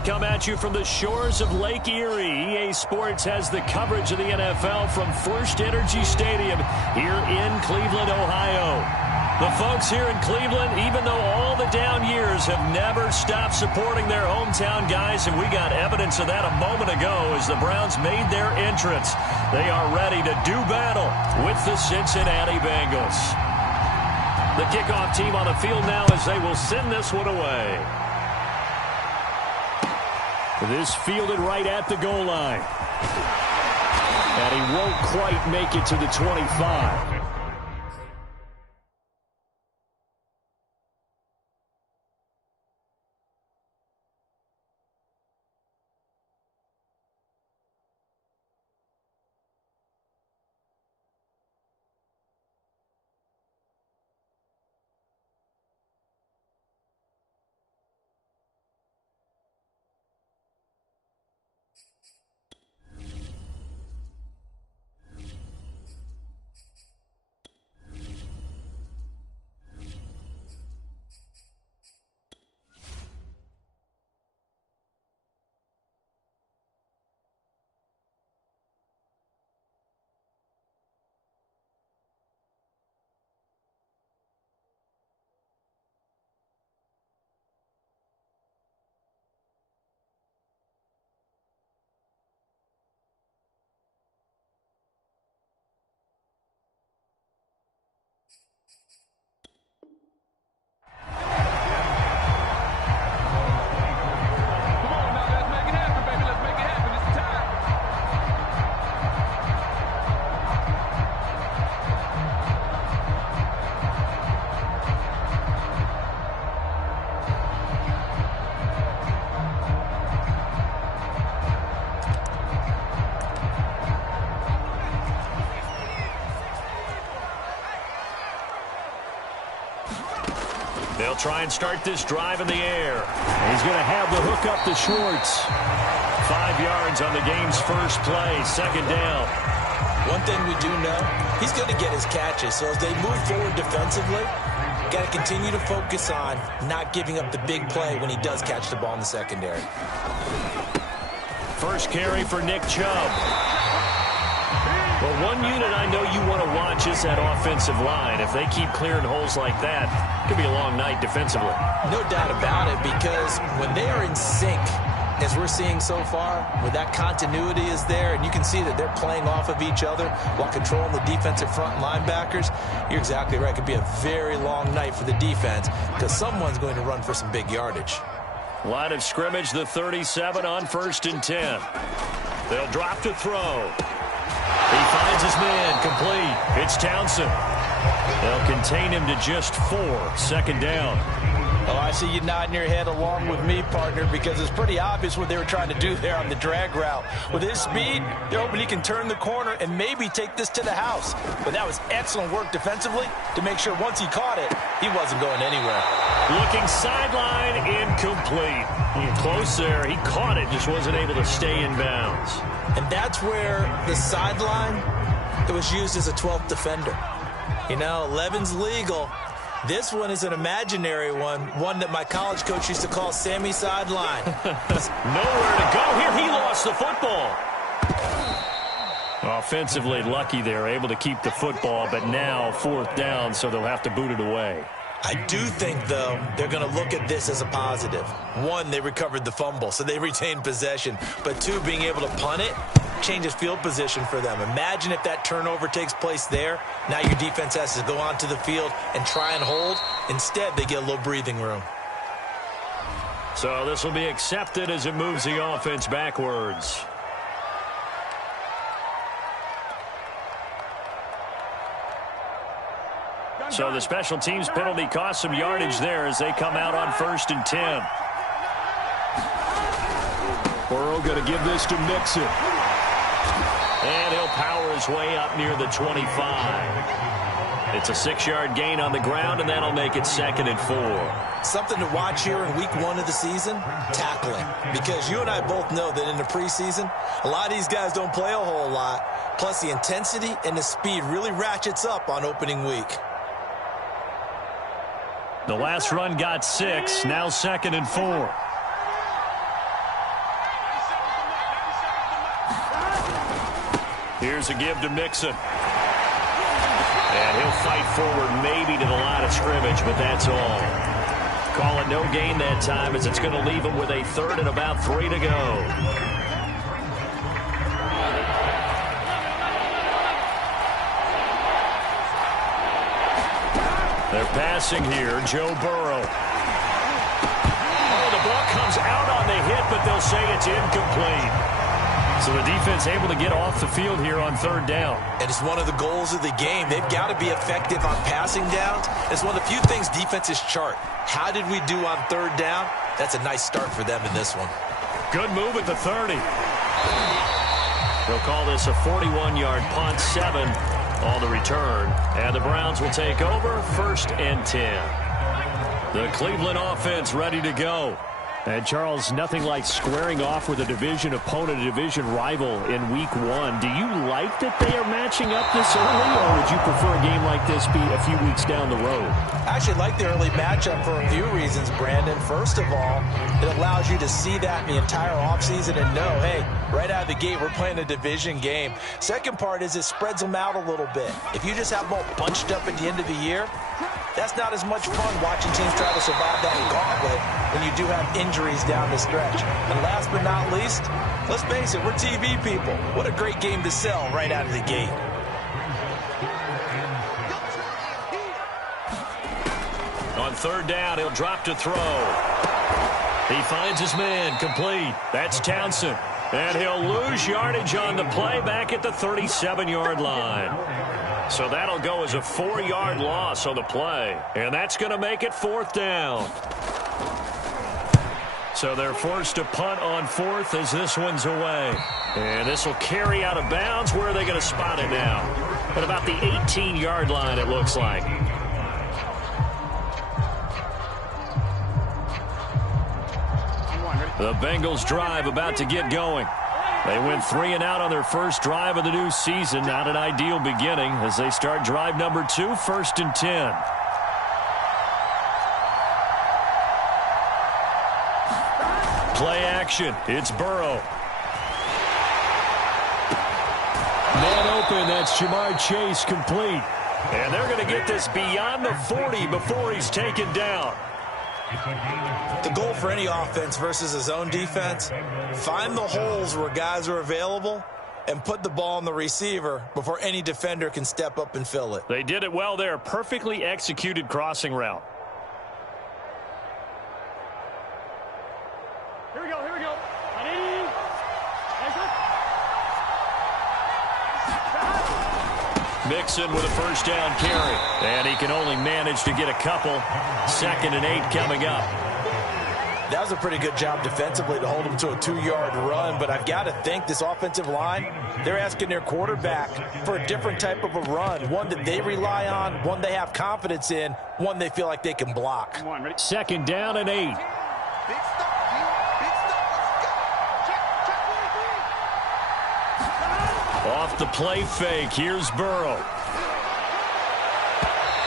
We come at you from the shores of Lake Erie. EA Sports has the coverage of the NFL from First Energy Stadium here in Cleveland, Ohio. The folks here in Cleveland, even though all the down years, have never stopped supporting their hometown guys, and we got evidence of that a moment ago as the Browns made their entrance. They are ready to do battle with the Cincinnati Bengals. The kickoff team on the field now as they will send this one away. This fielded right at the goal line. And he won't quite make it to the 25. They'll try and start this drive in the air. He's going to have the hook up to Schwartz. 5 yards on the game's first play, second down. One thing we do know, he's going to get his catches. So as they move forward defensively, got to continue to focus on not giving up the big play when he does catch the ball in the secondary. First carry for Nick Chubb. Well, one unit I know you want to watch is that offensive line. If they keep clearing holes like that, it could be a long night defensively. No doubt about it, because when they are in sync, as we're seeing so far, where that continuity is there, and you can see that they're playing off of each other while controlling the defensive front linebackers, you're exactly right. It could be a very long night for the defense because someone's going to run for some big yardage. Line of scrimmage, the 37 on 1st and 10. They'll drop to throw. He finds his man complete. It's Townsend. They'll contain him to just 4. Second down. Oh, I see you nodding your head along with me, partner, because it's pretty obvious what they were trying to do there on the drag route. With his speed, they're hoping he can turn the corner and maybe take this to the house. But that was excellent work defensively to make sure once he caught it, he wasn't going anywhere. Looking sideline, incomplete. Close there. He caught it, just wasn't able to stay in bounds. And that's where the sideline, it was used as a 12th defender. You know, 11's legal. This one is an imaginary one that my college coach used to call Sammy Sideline. Nowhere to go here. He lost the football. Offensively lucky they're able to keep the football, but now 4th down, so they'll have to boot it away. I do think, though, they're going to look at this as a positive. 1, they recovered the fumble, so they retained possession. But 2, being able to punt it changes field position for them. Imagine if that turnover takes place there. Now your defense has to go onto the field and try and hold. Instead, they get a little breathing room. So this will be accepted as it moves the offense backwards. So the special teams penalty cost some yardage there as they come out on 1st and 10. Burrow going to give this to Mixon. And he'll power his way up near the 25. It's a 6-yard gain on the ground, and that'll make it 2nd and 4. Something to watch here in week 1 of the season, tackling. Because you and I both know that in the preseason, a lot of these guys don't play a whole lot. Plus, the intensity and the speed really ratchets up on opening week. The last run got 6, now 2nd and 4. Here's a give to Mixon. And he'll fight forward maybe to the line of scrimmage, but that's all. Call it no gain that time as it's going to leave him with a 3rd and about 3 to go. They're passing here. Joe Burrow. Oh, the ball comes out on the hit, but they'll say it's incomplete. So the defense able to get off the field here on 3rd down. And it's one of the goals of the game. They've got to be effective on passing downs. It's one of the few things defenses chart. How did we do on 3rd down? That's a nice start for them in this one. Good move at the 30. They'll call this a 41-yard punt, 7 on the return. And the Browns will take over 1st and 10. The Cleveland offense ready to go. And, Charles, nothing like squaring off with a division opponent, a division rival in Week 1. Do you like that they are matching up this early, or would you prefer a game like this be a few weeks down the road? I actually like the early matchup for a few reasons, Brandon. First of all, it allows you to see that in the entire offseason and know, hey, right out of the gate, we're playing a division game. Second part is it spreads them out a little bit. If you just have them all bunched up at the end of the year, that's not as much fun watching teams try to survive that gauntlet when you do have injuries down the stretch. And last but not least, let's face it, we're TV people. What a great game to sell right out of the gate. On 3rd down, he'll drop to throw. He finds his man, complete. That's Townsend. And he'll lose yardage on the play back at the 37-yard line. So that'll go as a 4-yard loss on the play. And that's going to make it 4th down. So they're forced to punt on 4th as this one's away. And this will carry out of bounds. Where are they going to spot it now? At about the 18-yard line, it looks like. The Bengals drive about to get going. They went 3 and out on their first drive of the new season. Not an ideal beginning as they start drive number 2, 1st and 10. Play action. It's Burrow. Man open. That's Jamar Chase, complete. And they're going to get this beyond the 40 before he's taken down. The goal for any offense versus his own defense, find the holes where guys are available and put the ball on the receiver before any defender can step up and fill it. They did it well there. Perfectly executed crossing route. Here we go. Mixon with a 1st down carry. And he can only manage to get a couple. 2nd and 8 coming up. That was a pretty good job defensively to hold him to a 2-yard run, but I've got to think this offensive line, they're asking their quarterback for a different type of a run, one that they rely on, one they have confidence in, one they feel like they can block. 2nd down and 8. Off the play fake, here's Burrow.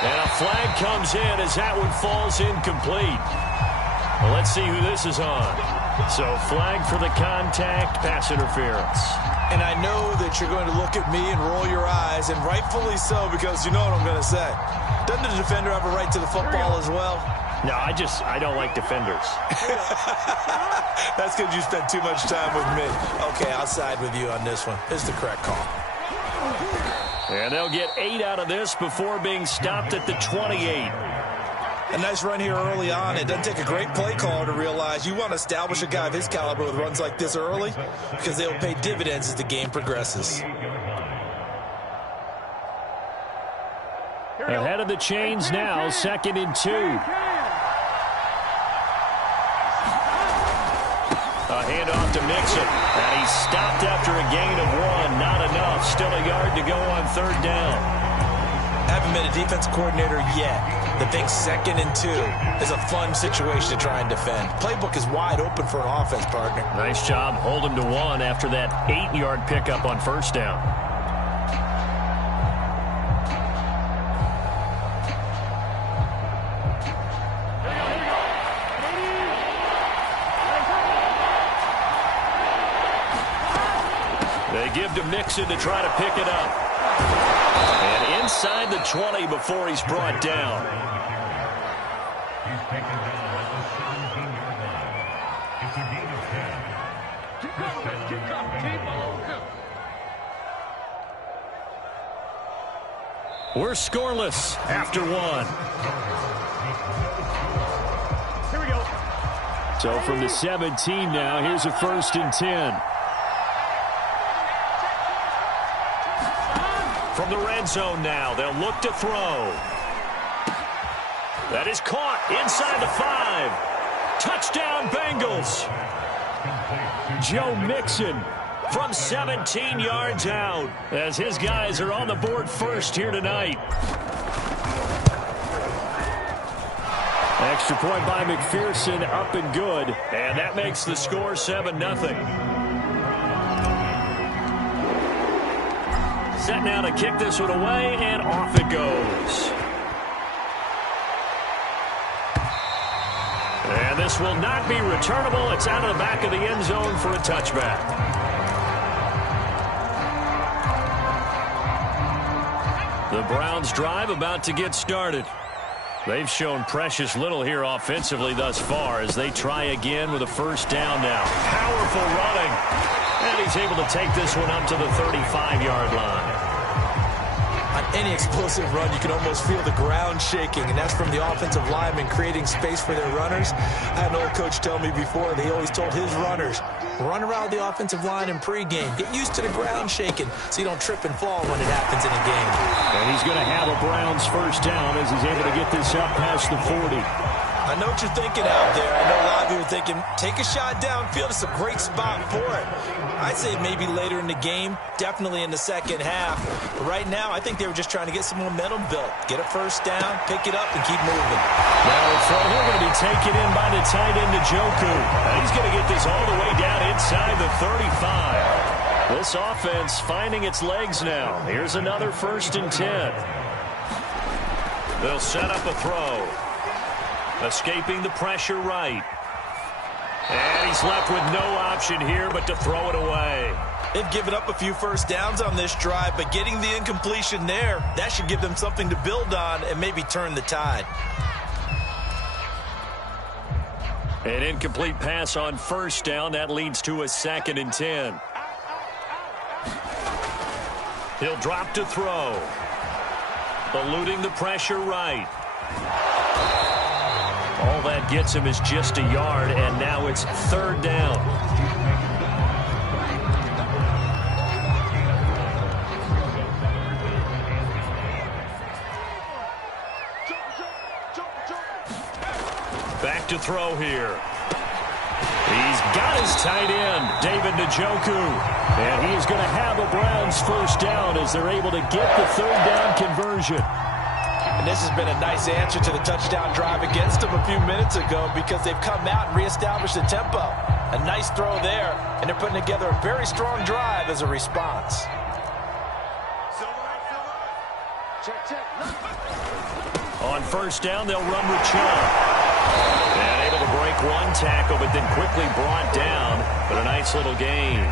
And a flag comes in as that one falls incomplete. Well, let's see who this is on. So flag for the contact, pass interference. And I know that you're going to look at me and roll your eyes, and rightfully so, because you know what I'm going to say. Doesn't the defender have a right to the football as well? No, I don't like defenders. That's because you spent too much time with me. Okay, I'll side with you on this one. It's the correct call. And they'll get 8 out of this before being stopped at the 28. A nice run here early on. It doesn't take a great play caller to realize you want to establish a guy of his caliber with runs like this early because they will pay dividends as the game progresses. Ahead of the chains now, 2nd and 2. A handoff to Mixon, and he's stopped after a gain of 1. Not enough. Still a yard to go on 3rd down. Haven't been a defense coordinator yet that thinks 2nd and 2 is a fun situation to try and defend. Playbook is wide open for an offense, partner. Nice job holding to 1 after that 8-yard pickup on 1st down. They give to Mixon to try to pick it up. And inside the 20 before he's brought down. He's taken down at the 17-yard line. It's a gain of 10. Keep going. We're scoreless after one. Here we go. So from the 17 now, here's a 1st and 10. From the red zone now, they'll look to throw. That is caught inside the 5. Touchdown, Bengals. Joe Mixon from 17 yards out as his guys are on the board first here tonight. Extra point by McPherson, up and good. And that makes the score 7-0. Set now to kick this one away, and off it goes. And this will not be returnable. It's out of the back of the end zone for a touchback. The Browns' drive about to get started. They've shown precious little here offensively thus far as they try again with a 1st down now. Powerful running. And he's able to take this one up to the 35-yard line. On any explosive run, you can almost feel the ground shaking, and that's from the offensive linemen creating space for their runners. I had an old coach tell me before, they always told his runners, run around the offensive line in pregame. Get used to the ground shaking so you don't trip and fall when it happens in a game. And he's going to have a Browns 1st down as he's able to get this up past the 40. I know what you're thinking out there. I know a lot of you are thinking, take a shot downfield. It's a great spot for it. I'd say maybe later in the game, definitely in the second half. But right now, I think they were just trying to get some momentum built. Get a 1st down, pick it up, and keep moving. Now the throw here going to be taken in by the tight end, Njoku. He's going to get this all the way down inside the 35. This offense finding its legs now. Here's another 1st and 10. They'll set up a throw. Escaping the pressure right. And he's left with no option here but to throw it away. They've given up a few 1st downs on this drive, but getting the incompletion there, that should give them something to build on and maybe turn the tide. An incomplete pass on 1st down. That leads to a 2nd and 10. He'll drop to throw. Eluding the pressure right. All that gets him is just a yard, and now it's 3rd down. Back to throw here. He's got his tight end, David Njoku. And he is going to have a Browns 1st down as they're able to get the 3rd down conversion. And this has been a nice answer to the touchdown drive against them a few minutes ago because they've come out and reestablished the tempo. A nice throw there, and they're putting together a very strong drive as a response. On 1st down, they'll run with Chubb. And able to break one tackle, but then quickly brought down. But a nice little gain.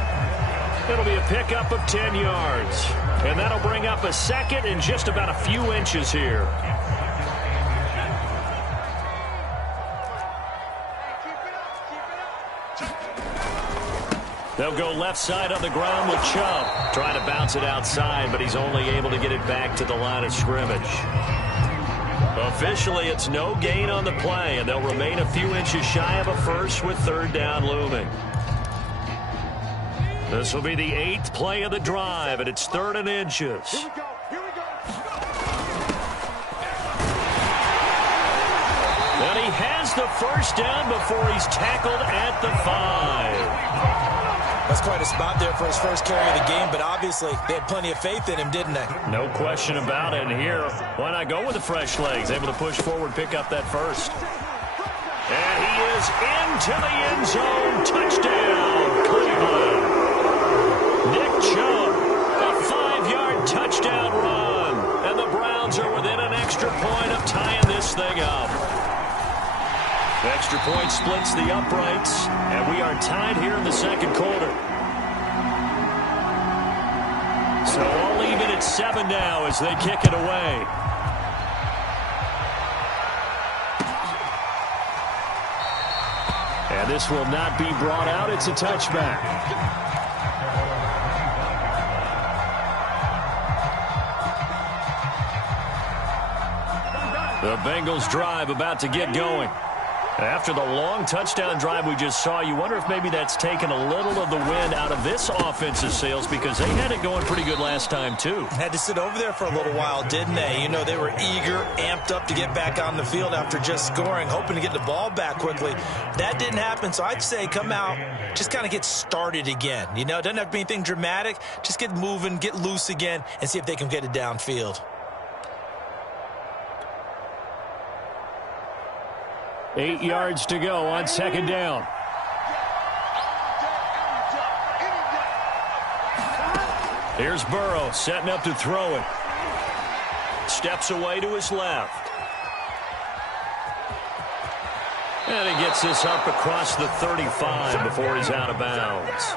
It'll be a pickup of 10 yards. And that'll bring up a 2nd and just about a few inches here. They'll go left side on the ground with Chubb. Trying to bounce it outside, but he's only able to get it back to the line of scrimmage. Officially, it's no gain on the play, and they'll remain a few inches shy of a 1st with 3rd down looming. This will be the 8th play of the drive, and it's 3rd and inches. Here we go. And he has the 1st down before he's tackled at the 5. That's quite a spot there for his first carry of the game, but obviously they had plenty of faith in him, didn't they? No question about it. And here, why not go with the fresh legs? Able to push forward, pick up that 1st. And he is into the end zone. Touchdown, Cleveland. Nick Chubb, a 5-yard touchdown run. And the Browns are within an extra point of tying this thing up. Extra point splits the uprights, and we are tied here in the 2nd quarter. So all even at 7 now as they kick it away. And this will not be brought out. It's a touchback. The Bengals drive about to get going. After the long touchdown drive we just saw, you wonder if maybe that's taken a little of the wind out of this offensive sails, because they had it going pretty good last time too. Had to sit over there for a little while, didn't they? You know, they were eager, amped up to get back on the field after just scoring, hoping to get the ball back quickly. That didn't happen, so I'd say come out, just kind of get started again. You know, it doesn't have to be anything dramatic. Just get moving, get loose again, and see if they can get it downfield. 8 yards to go on 2nd down. Here's Burrow setting up to throw it. Steps away to his left. And he gets this up across the 35 before he's out of bounds.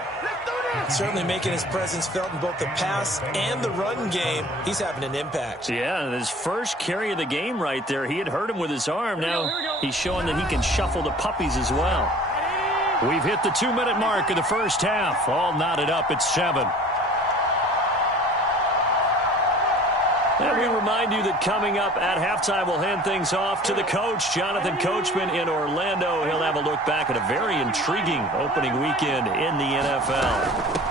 Certainly making his presence felt in both the pass and the run game. He's having an impact. Yeah, and his first carry of the game right there, he had hurt him with his arm. Now he's showing that he can shuffle the puppies as well. We've hit the 2-minute mark of the first half. All knotted up at 7. And we remind you that coming up at halftime, we'll hand things off to the coach, Jonathan Coachman in Orlando. He'll have a look back at a very intriguing opening weekend in the NFL.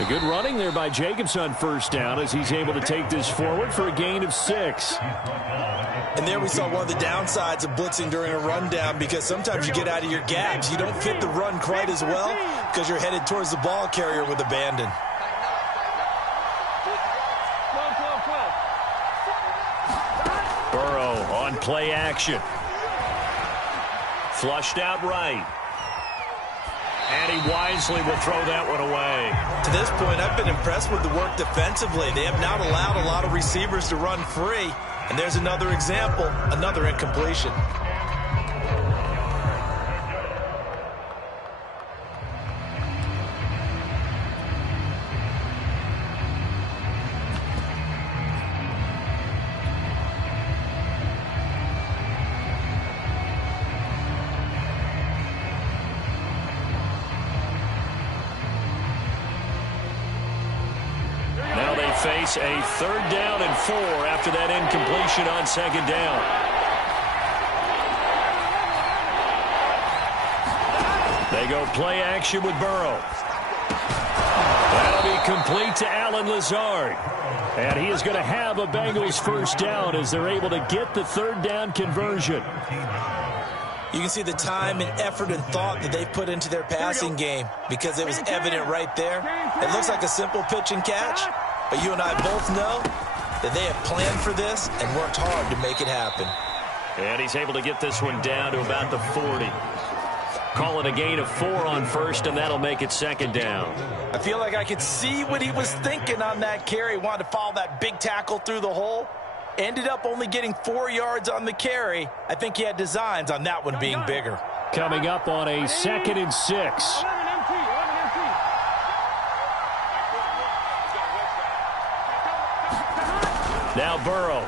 A good running there by Jacobs on first down as he's able to take this forward for a gain of 6. And there we saw one of the downsides of blitzing during a rundown, because sometimes you get out of your gaps. You don't fit the run quite as well because you're headed towards the ball carrier with abandon. Burrow on play action. Flushed out right. And he wisely will throw that one away. To this point, I've been impressed with the work defensively. They have not allowed a lot of receivers to run free. And there's another example, another incompletion. Face a 3rd down and 4 after that incompletion on 2nd down. They go play action with Burrow. That'll be complete to Allen Lazard. And he is going to have a Bengals 1st down as they're able to get the 3rd down conversion. You can see the time and effort and thought that they put into their passing game, because it was evident right there. It looks like a simple pitch and catch, but you and I both know that they have planned for this and worked hard to make it happen. And he's able to get this one down to about the 40. Call it a gain of 4 on 1st, and that'll make it 2nd down. I feel like I could see what he was thinking on that carry. Wanted to follow that big tackle through the hole. Ended up only getting 4 yards on the carry. I think he had designs on that one being bigger. Coming up on a 2nd and 6. Now Burrow.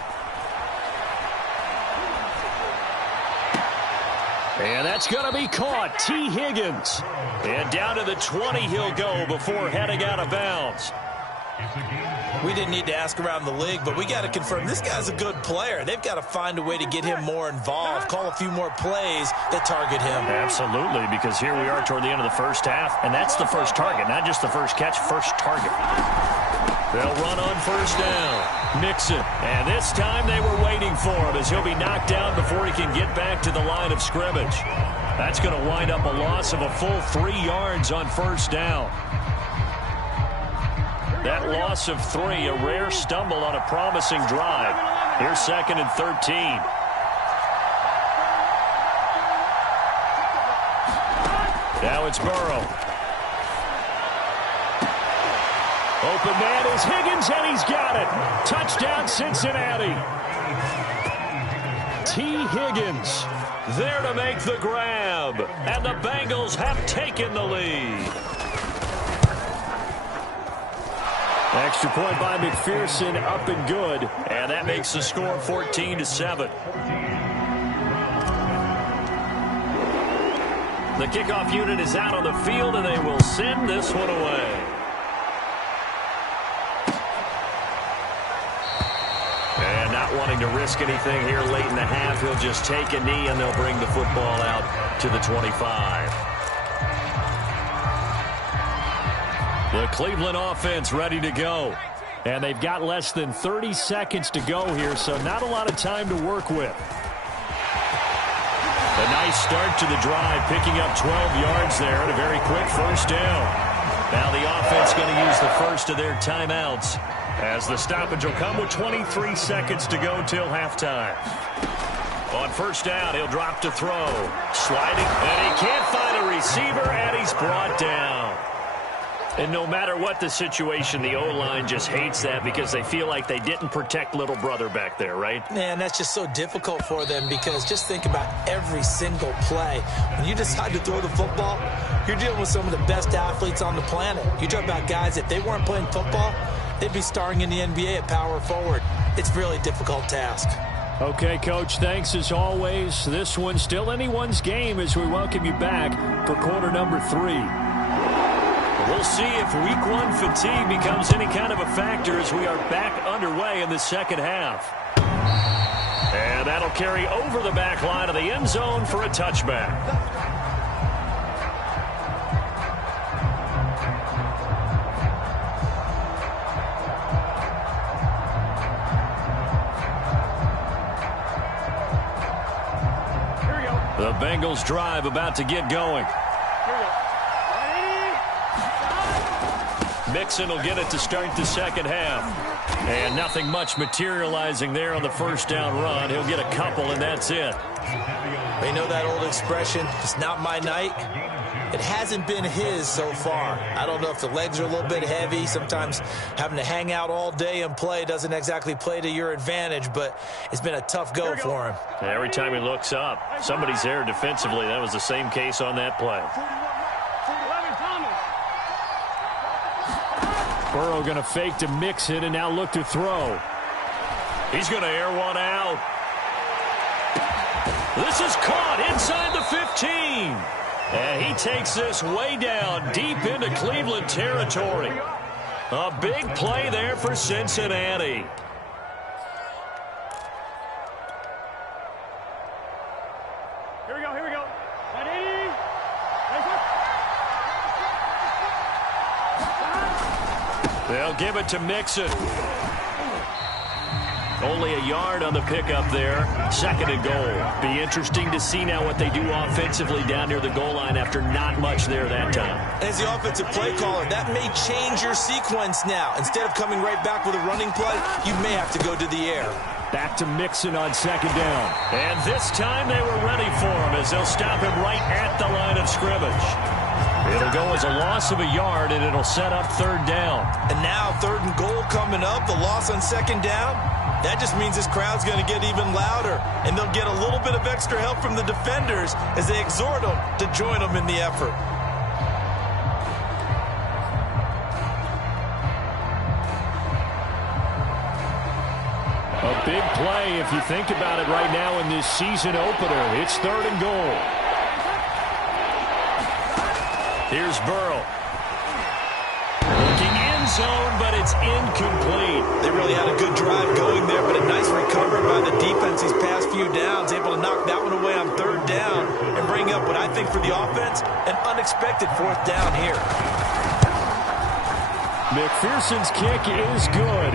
And that's going to be caught. T. Higgins. And down to the 20 he'll go before heading out of bounds. We didn't need to ask around the league, but we got to confirm this guy's a good player. They've got to find a way to get him more involved, call a few more plays that target him. Absolutely, because here we are toward the end of the first half, and that's the first target, not just the first catch, first target. They'll run on 1st down. Mixon, and this time they were waiting for him as he'll be knocked down before he can get back to the line of scrimmage. That's going to wind up a loss of a full 3 yards on 1st down. That loss of 3, a rare stumble on a promising drive. Here's 2nd and 13. Now it's Burrow. Open man is Higgins, and he's got it. Touchdown, Cincinnati. T. Higgins there to make the grab. And the Bengals have taken the lead. Extra point by McPherson, up and good. And that makes the score 14-7. The kickoff unit is out on the field, and they will send this one away. And not wanting to risk anything here late in the half, he'll just take a knee, and they'll bring the football out to the 25. The Cleveland offense ready to go. And they've got less than 30 seconds to go here, so not a lot of time to work with. A nice start to the drive, picking up 12 yards there and a very quick first down. Now the offense going to use the first of their timeouts, as the stoppage will come with 23 seconds to go till halftime. On first down, he'll drop to throw. Sliding, and he can't find a receiver, and he's brought down. And no matter what the situation, the O-line just hates that because they feel like they didn't protect little brother back there, right? Man, that's just so difficult for them because just think about every single play. When you decide to throw the football, you're dealing with some of the best athletes on the planet. You talk about guys, if they weren't playing football, they'd be starring in the NBA at power forward. It's a really difficult task. Okay, Coach, thanks as always. This one's still anyone's game as we welcome you back for quarter number 3. We'll see if week 1 fatigue becomes any kind of a factor as we are back underway in the second half. And that'll carry over the back line of the end zone for a touchback. The Bengals drive about to get going. Mixon will get it to start the second half. And nothing much materializing there on the first down run. He'll get a couple, and that's it. You know that old expression, it's not my night? It hasn't been his so far. I don't know if the legs are a little bit heavy. Sometimes having to hang out all day and play doesn't exactly play to your advantage, but it's been a tough go for him. Every time he looks up, somebody's there defensively. That was the same case on that play. Burrow going to fake to Mixon and now look to throw. He's going to air one out. This is caught inside the 15. And he takes this way down deep into Cleveland territory. A big play there for Cincinnati. Here we go. They'll give it to Mixon. Only a yard on the pickup there. Second and goal. Be interesting to see now what they do offensively down near the goal line after not much there that time. As the offensive play caller, that may change your sequence now. Instead of coming right back with a running play, you may have to go to the air. Back to Mixon on second down. And this time they were ready for him as they'll stop him right at the line of scrimmage. It'll go as a loss of a yard, and it'll set up third down. And now third and goal coming up, the loss on second down. That just means this crowd's going to get even louder, and they'll get a little bit of extra help from the defenders as they exhort them to join them in the effort. A big play if you think about it right now in this season opener. It's third and goal. Here's Burrow. Looking end zone, but it's incomplete. They really had a good drive going there, but a nice recovery by the defense these past few downs. Able to knock that one away on third down and bring up what I think for the offense, an unexpected fourth down here. McPherson's kick is good.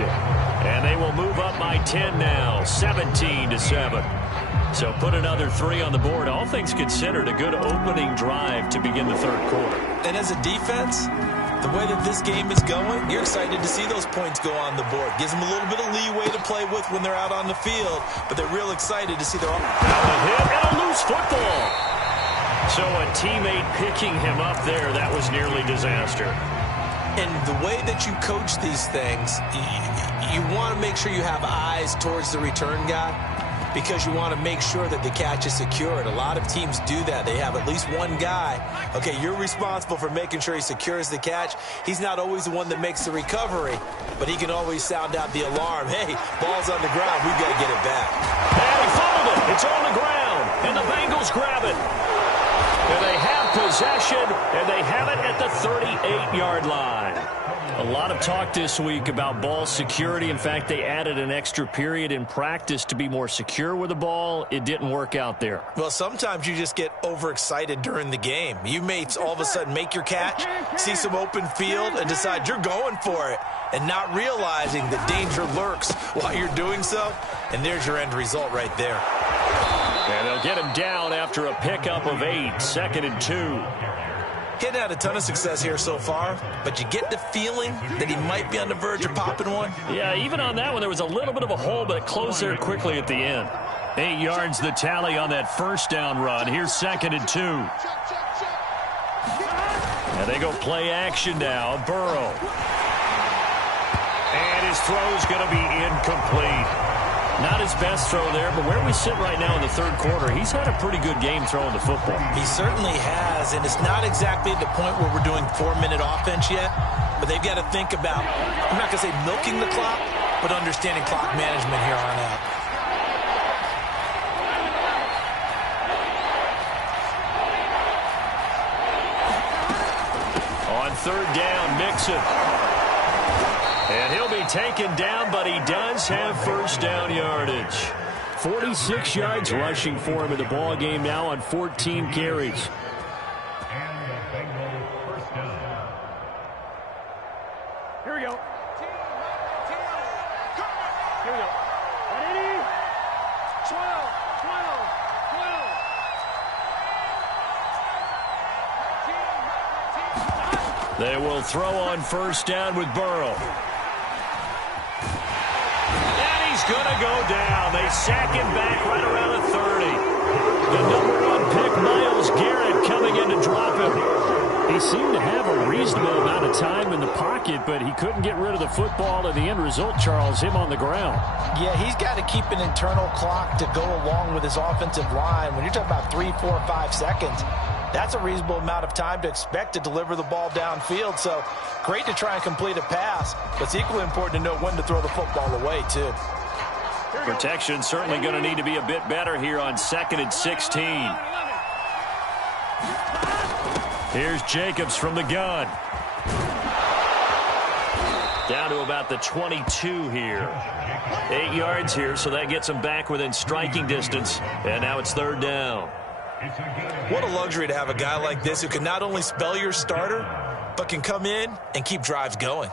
And they will move up by 10 now, 17-7. So put another 3 on the board. All things considered, a good opening drive to begin the third quarter. And as a defense, the way that this game is going, you're excited to see those points go on the board. Gives them a little bit of leeway to play with when they're out on the field, but they're real excited to see their... Now a hit and a loose football. So a teammate picking him up there, that was nearly disaster. And the way that you coach these things, you want to make sure you have eyes towards the return guy. because you want to make sure that the catch is secured. A lot of teams do that. They have at least one guy. Okay, you're responsible for making sure he secures the catch. He's not always the one that makes the recovery, but he can always sound out the alarm. Hey, ball's on the ground. We've got to get it back. And he fumbled it. It's on the ground, and the Bengals grab it. And they have possession, and they have it at the 38-yard line. A lot of talk this week about ball security. In fact, they added an extra period in practice to be more secure with the ball. It didn't work out there. Well, sometimes you just get overexcited during the game. You may all of a sudden make your catch, see some open field, and decide you're going for it, and not realizing the danger lurks while you're doing so. And there's your end result right there. And they'll get him down after a pickup of 8, 2nd and 2. He hadn't had a ton of success here so far, but you get the feeling that he might be on the verge of popping one. Yeah, even on that one, there was a little bit of a hole, but it closed there quickly at the end. 8 yards the tally on that first down run. Here's 2nd and 2. And they go play action now. Burrow. And his throw's going to be incomplete. Not his best throw there, but where we sit right now in the third quarter, he's had a pretty good game throwing the football. He certainly has, and it's not exactly at the point where we're doing 4-minute offense yet, but they've got to think about, I'm not going to say milking the clock, but understanding clock management here on out. On third down, Mixon. And he'll be taken down, but he does have first down yardage. 46 yards rushing for him in the ball game now on 14 carries. And the Bengals first down. Here we go. Here we go. Ready? 12, 12, 12. They will throw on first down with Burrow. Going to go down. They sack him back right around the 30. The #1 pick, Myles Garrett, coming in to drop him. He seemed to have a reasonable amount of time in the pocket, but he couldn't get rid of the football, and the end result, Charles, him on the ground. Yeah, he's got to keep an internal clock to go along with his offensive line. When you're talking about 3, 4, 5 seconds, that's a reasonable amount of time to expect to deliver the ball downfield. So great to try and complete a pass, but it's equally important to know when to throw the football away, too. Protection certainly going to need to be a bit better here on 2nd and 16. Here's Jacobs from the gun. Down to about the 22 here. 8 yards here, so that gets him back within striking distance. And now it's third down. What a luxury to have a guy like this who can not only spell your starter, but can come in and keep drives going.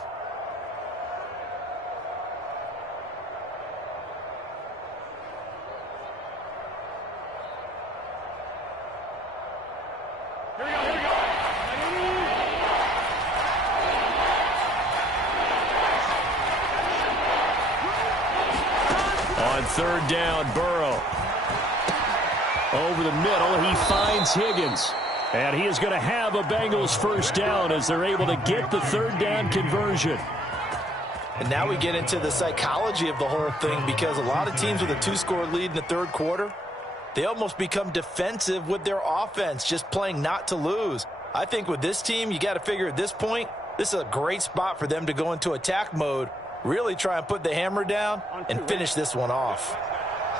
Third down, Burrow. Over the middle, he finds Higgins. And he is going to have a Bengals first down as they're able to get the third down conversion. And now we get into the psychology of the whole thing, because a lot of teams with a 2-score lead in the third quarter, they almost become defensive with their offense, just playing not to lose. I think with this team, you got to figure at this point, this is a great spot for them to go into attack mode, really try and put the hammer down and finish this one off.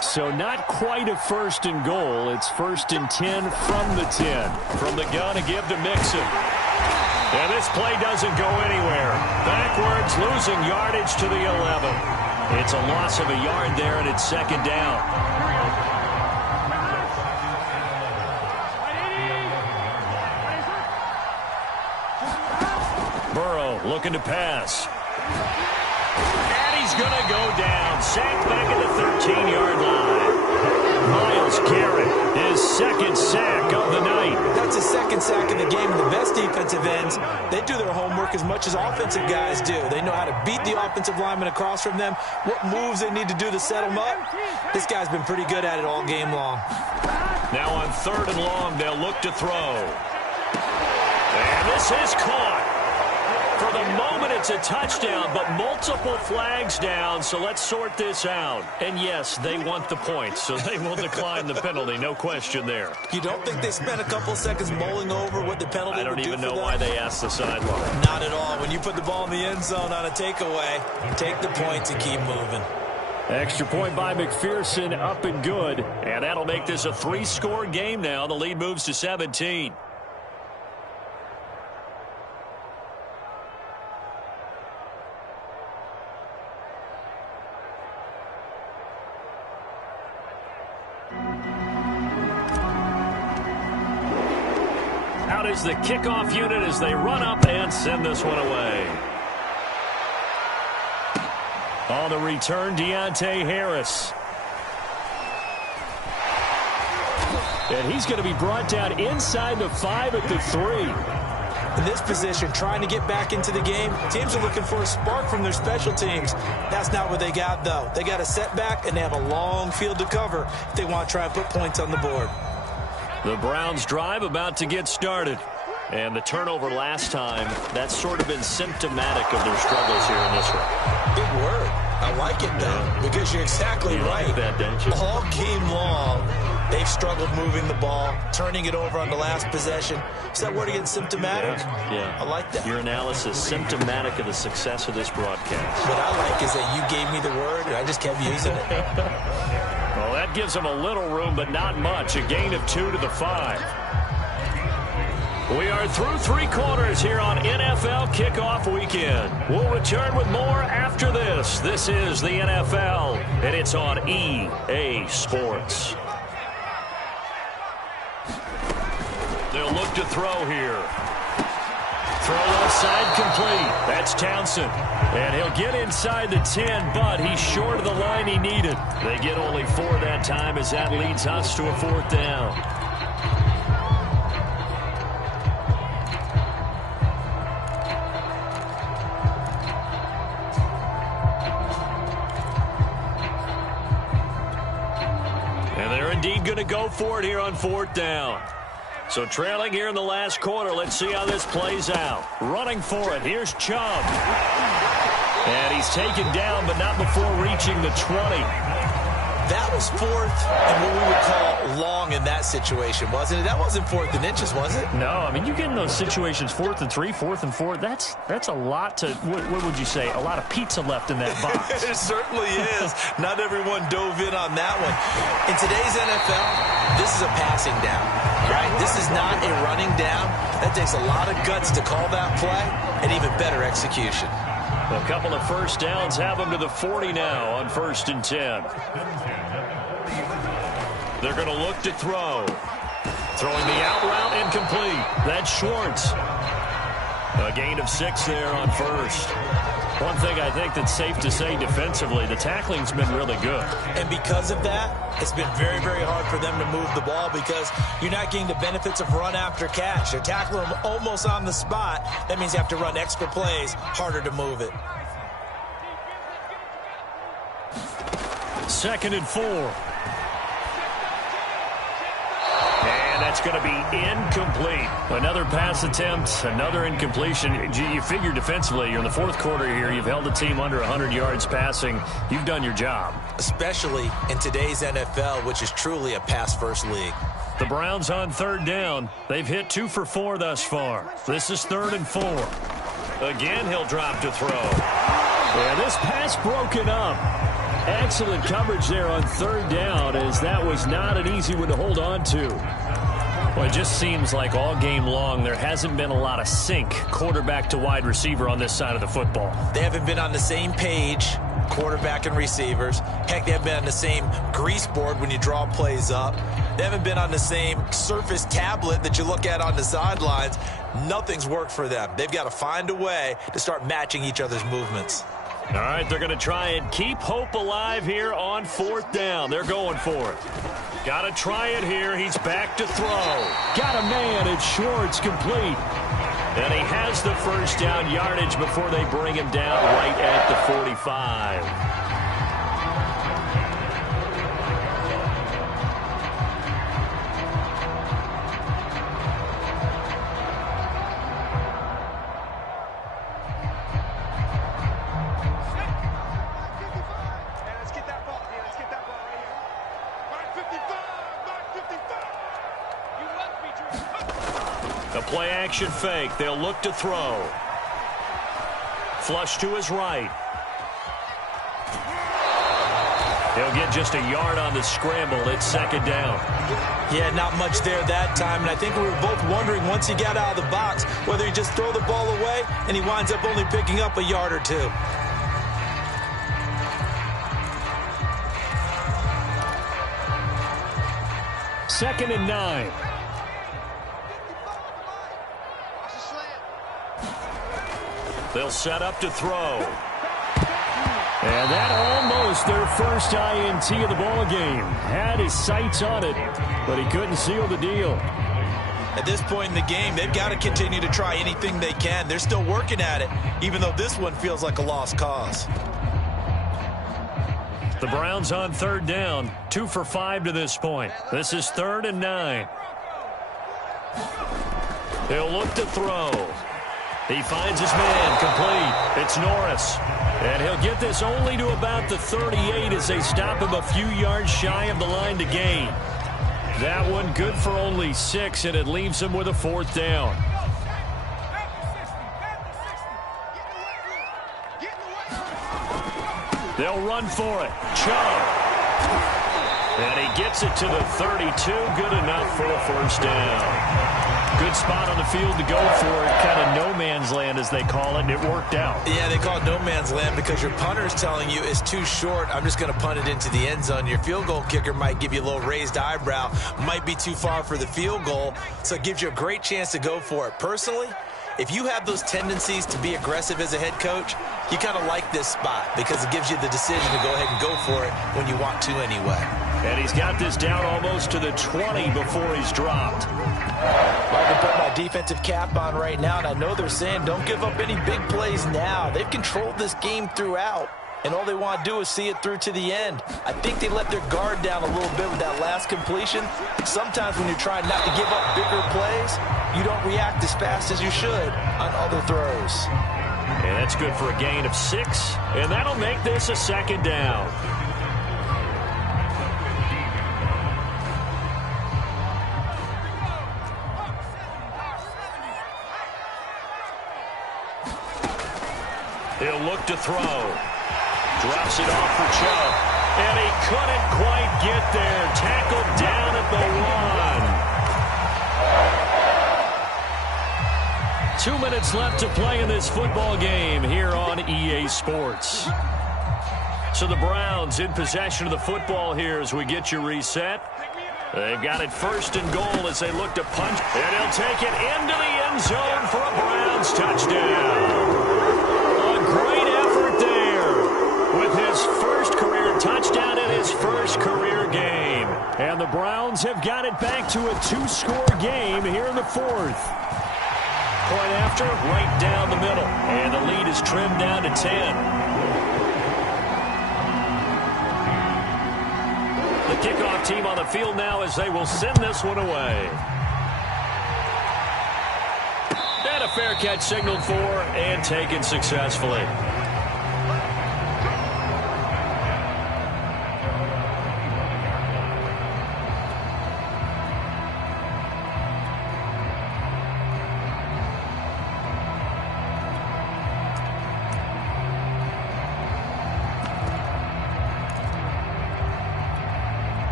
So not quite a 1st and goal. It's 1st and 10 from the 10. From the gun to give to Mixon. And this play doesn't go anywhere. Backwards, losing yardage to the 11. It's a loss of a yard there, and it's 2nd down. Burrow looking to pass. And he's going to go down. Sacked back at the 13-yard line. Myles Garrett, his 2nd sack of the night. That's his 2nd sack of the game. The best defensive ends, they do their homework as much as offensive guys do. They know how to beat the offensive lineman across from them, what moves they need to do to set them up. This guy's been pretty good at it all game long. Now on 3rd and long, they'll look to throw. And this is caught. For the moment, it's a touchdown, but multiple flags down, so let's sort this out. And yes, they want the points, so they will decline the penalty, no question there. You don't think they spent a couple seconds mulling over what the penalty I don't would do even for know them? why they asked the sideline. Not at all. When you put the ball in the end zone on a takeaway, take the points and keep moving. Extra point by McPherson, up and good. And that'll make this a 3-score game now. The lead moves to 17. Out is the kickoff unit as they run up and send this one away. On the return, Deontay Harris. And he's going to be brought down inside the 5 at the 3. In this position, trying to get back into the game, teams are looking for a spark from their special teams. That's not what they got, though. They got a setback, and they have a long field to cover if they want to try and put points on the board. The Browns drive about to get started. And the turnover last time, that's sort of been symptomatic of their struggles here in this one. Big word. I like it, though, because you're exactly right. Like that, don't you? All game long, they've struggled moving the ball, turning it over on the last possession. Is that word again, symptomatic? Yeah. I like that. Your analysis, symptomatic of the success of this broadcast. What I like is that you gave me the word, and I just kept using it. Well, that gives them a little room, but not much. A gain of 2 to the 5. We are through 3 quarters here on NFL Kickoff Weekend. We'll return with more after this. This is the NFL, and it's on EA Sports. They'll look to throw here. Throw left side complete. That's Townsend. And he'll get inside the 10, but he's short of the line he needed. They get only 4 that time as that leads us to a 4th down. Indeed going to go for it here on 4th down. So trailing here in the last quarter. Let's see how this plays out. Running for it. Here's Chubb. And he's taken down, but not before reaching the 20. That was 4th and what we would call long in that situation, wasn't it? That wasn't 4th and inches, was it? No, I mean, you get in those situations 4th and 3, 4th and 4. That's a lot to, what would you say, a lot of pizza left in that box. It certainly is. Not everyone dove in on that one. In today's NFL, this is a passing down, right? This is not a running down. That takes a lot of guts to call that play and even better execution. A couple of first downs have them to the 40 now on 1st and 10. They're going to look to throw. Throwing the out route incomplete. That's Schwartz. A gain of 6 there on 1st. One thing I think that's safe to say defensively, the tackling's been really good. And because of that, it's been very, very hard for them to move the ball because you're not getting the benefits of run after catch. They're tackling them almost on the spot. That means you have to run extra plays, harder to move it. 2nd and 4. That's going to be incomplete. Another pass attempt, another incompletion. You figure defensively, you're in the 4th quarter here. You've held the team under 100 yards passing. You've done your job. Especially in today's NFL, which is truly a pass-first league. The Browns on 3rd down. They've hit 2 for 4 thus far. This is 3rd and 4. Again, he'll drop to throw. Yeah, this pass broken up. Excellent coverage there on 3rd down, as that was not an easy one to hold on to. Well, it just seems like all game long there hasn't been a lot of sync quarterback to wide receiver on this side of the football. They haven't been on the same page, quarterback and receivers. Heck, they haven't been on the same grease board when you draw plays up. They haven't been on the same Surface tablet that you look at on the sidelines. Nothing's worked for them. They've got to find a way to start matching each other's movements. All right, they're going to try and keep hope alive here on 4th down. They're going for it. Got to try it here. He's back to throw. Got a man. It's Schwartz, complete. And he has the first down yardage before they bring him down right at the 45. The play action fake. They'll look to throw. Flush to his right. He'll get just a yard on the scramble. It's second down. Yeah, not much there that time. And I think we were both wondering once he got out of the box whether he just throw the ball away and he winds up only picking up a yard or two. Second and 9. They'll set up to throw. And that almost their first INT of the ball game. Had his sights on it, but he couldn't seal the deal. At this point in the game, they've got to continue to try anything they can. They're still working at it, even though this one feels like a lost cause. The Browns on third down, 2 for 5 to this point. This is 3rd and 9. They'll look to throw. He finds his man, complete. It's Norris. And he'll get this only to about the 38 as they stop him a few yards shy of the line to gain. That one good for only 6, and it leaves him with a 4th down. They'll run for it. Chubb. And he gets it to the 32. Good enough for a first down. Good spot on the field to go for it. Kind of no man's land, as they call it, and it worked out. Yeah, they call it no man's land because your punter is telling you it's too short. I'm just going to punt it into the end zone. Your field goal kicker might give you a little raised eyebrow. Might be too far for the field goal, so it gives you a great chance to go for it. Personally, if you have those tendencies to be aggressive as a head coach, you kind of like this spot because it gives you the decision to go ahead and go for it when you want to anyway. And he's got this down almost to the 20 before he's dropped. Well, I can put my defensive cap on right now, and I know they're saying don't give up any big plays now. They've controlled this game throughout, and all they want to do is see it through to the end. I think they let their guard down a little bit with that last completion. Sometimes when you're trying not to give up bigger plays, you don't react as fast as you should on other throws. And that's good for a gain of 6, and that'll make this a second down. He'll look to throw. Drops it off for Chubb. And he couldn't quite get there. Tackled down at the 1. 2 minutes left to play in this football game here on EA Sports. So the Browns in possession of the football here as we get you reset. They've got it 1st and goal as they look to punch. And he'll take it into the end zone for a Browns touchdown. Great effort there with his first career touchdown in his first career game. And the Browns have got it back to a 2-score game here in the 4th. Point after, right down the middle. And the lead is trimmed down to 10. The kickoff team on the field now as they will send this one away. And a fair catch signaled for and taken successfully.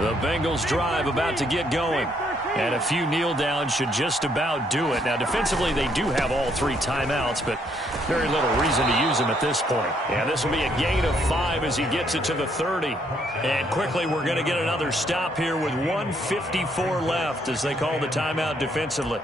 The Bengals drive about to get going. And a few kneel downs should just about do it. Now, defensively, they do have all 3 timeouts, but very little reason to use them at this point. And this will be a gain of 5 as he gets it to the 30. And quickly, we're going to get another stop here with 1:54 left as they call the timeout defensively.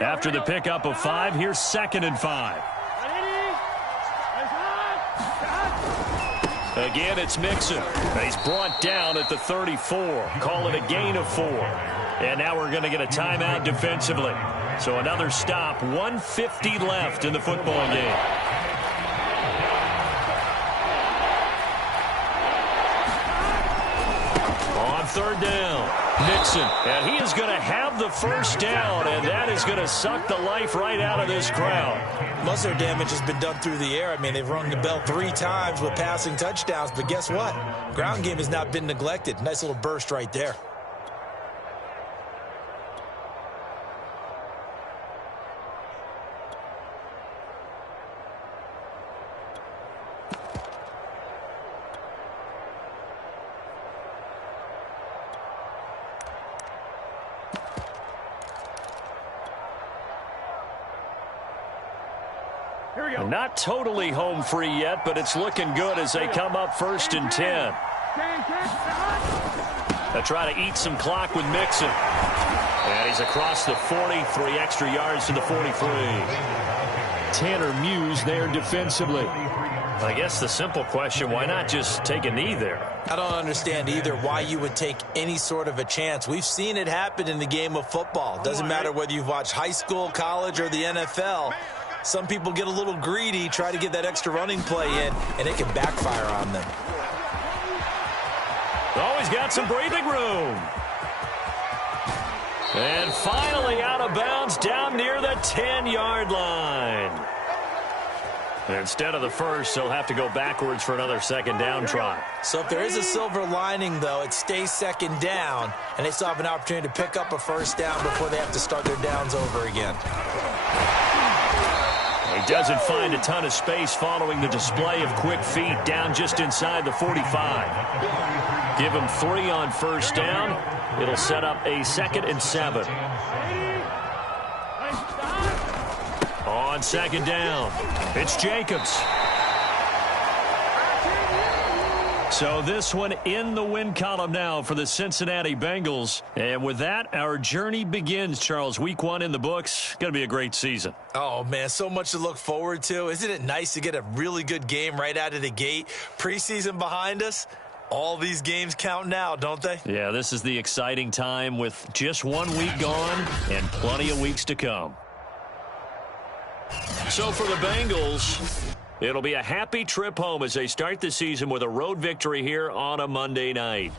After the pickup of 5, here's 2nd and 5. Again, it's Mixon. He's brought down at the 34. Call it a gain of 4. And now we're going to get a timeout defensively. So another stop, 1:50 left in the football game. On third down, Mixon. And he is going to have the first down, and that is going to suck the life right out of this crowd. Most of their damage has been done through the air. I mean, they've rung the bell 3 times with passing touchdowns, but guess what? Ground game has not been neglected. Nice little burst right there. Here we go. Not totally home free yet, but it's looking good as they come up 1st and 10. They try to eat some clock with Mixon. And he's across the 40, 3 extra yards to the 43. Tanner Muse there defensively. I guess the simple question, why not just take a knee there? I don't understand either why you would take any sort of a chance. We've seen it happen in the game of football. Doesn't matter whether you've watched high school, college, or the NFL. Some people get a little greedy, try to get that extra running play in, and it can backfire on them. Oh, he's got some breathing room. And finally out of bounds down near the 10-yard line. And instead of the first, they'll have to go backwards for another second down try. So if there is a silver lining, though, it stays second down, and they still have an opportunity to pick up a first down before they have to start their downs over again. He doesn't find a ton of space following the display of quick feet down just inside the 45. Give him 3 on first down. It'll set up a 2nd and 7. On second down, it's Jacobs. So this one in the win column now for the Cincinnati Bengals. And with that, our journey begins, Charles. Week 1 in the books. Going to be a great season. Oh, man, so much to look forward to. Isn't it nice to get a really good game right out of the gate? Preseason behind us. All these games count now, don't they? Yeah, this is the exciting time with just 1 week gone and plenty of weeks to come. So for the Bengals, it'll be a happy trip home as they start the season with a road victory here on a Monday night.